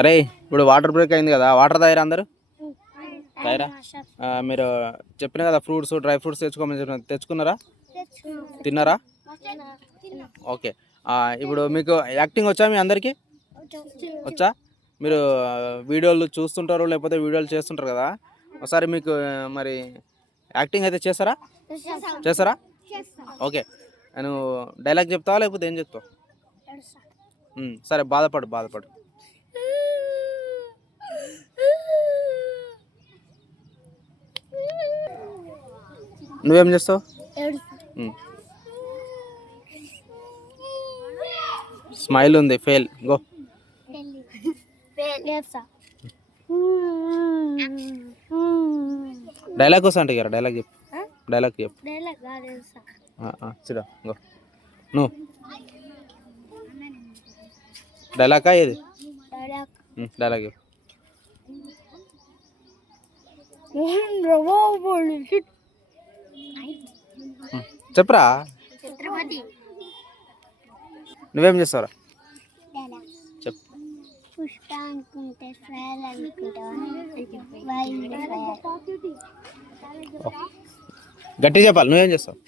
అరే ఇప్పుడు water break అయింది కదా, వాటర్ తాగిరా అందరు? తాగిరా? మీరు చెప్పిన కదా ఫ్రూట్స్, డ్రై ఫ్రూట్స్ తెచ్చుకోమని చెప్పిన, తెచ్చుకున్నారా? తిన్నారా? ఓకే. ఇప్పుడు మీకు యాక్టింగ్ వచ్చా మీ అందరికీ? వచ్చా? మీరు వీడియోలు చూస్తుంటారు లేకపోతే వీడియోలు చేస్తుంటారు కదా, ఒకసారి మీకు మరి యాక్టింగ్ అయితే చేస్తారా? చేస్తారా? ఓకే. నువ్వు డైలాగ్ చెప్తావా లేకపోతే ఏం చెప్తావు? సరే, బాధపడు బాధపడు. నువ్వేం చేస్తావు? స్మైల్ ఉంది, ఫెయిల్. గో. డైలాగ్ వస్తా అంటే కదా, డైలాగ్ చెప్పు. డైలాగ్ చెప్పు. సిడా గో. నువ్వు డైలాగా ఏది? డైలాగ్ చెప్పు. చెప్పరా. నువ్వేం చేస్తావురా? చెప్పు. పుష్ప అనుకుంటే ఫైర్ అనుకుంటావా? గట్టి చెప్పాలి. నువ్వేం చేస్తావు?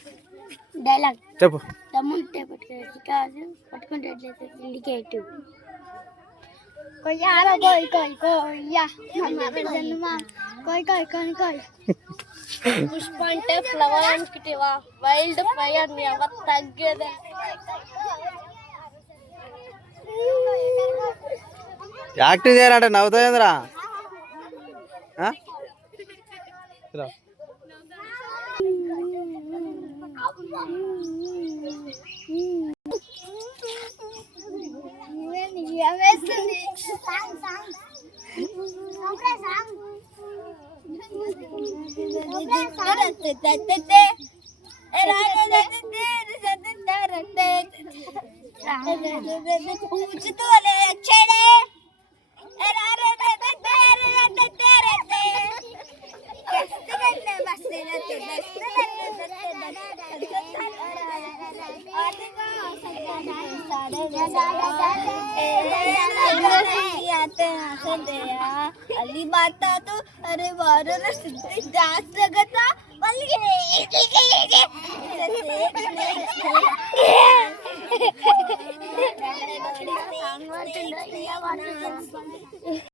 డైలాగ్ చెప్పు. దమ్ముంటే పట్టుకుంటే ఇండికేట్ కొయ్యాలో కోయ్ కోయ్ కోయ్యా కోయ్ కోయ్ కోయ్ కోయ్. పుష్ప అంటే ఫ్లవర్ అనుకుంటేవా? వైల్డ్ ఫైర్ ని ఎవరు తగ్గేదే. యాక్టింగ్ చేయాలంటే నవ్వుతాయిందిరా. अली बात तो अरे वार डांस लगता